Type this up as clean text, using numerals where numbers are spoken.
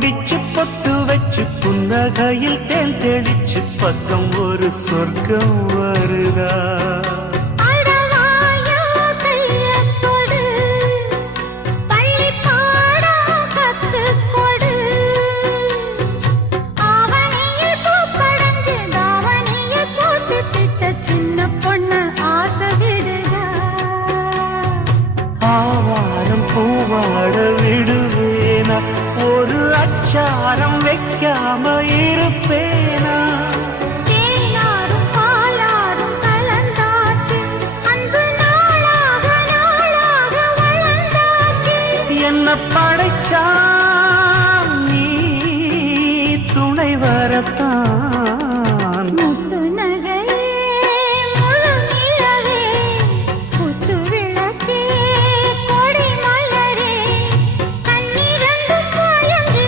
முடிச்சு பொட்டு வச்சு புன்னகையில் தேன் தெளிச்சு பக்கம் ஒரு சொர்க்கம் வருதா ஆவாரம் பூவாட விடுவேனா ஒரு அச்சாரம் வைக்காம இருப்பேனா தேனாரும் பாலாரும் கலந்தாச்சு அன்பு நாளாக நாளாக வளர்ந்தாச்சு என்ன படைச்சா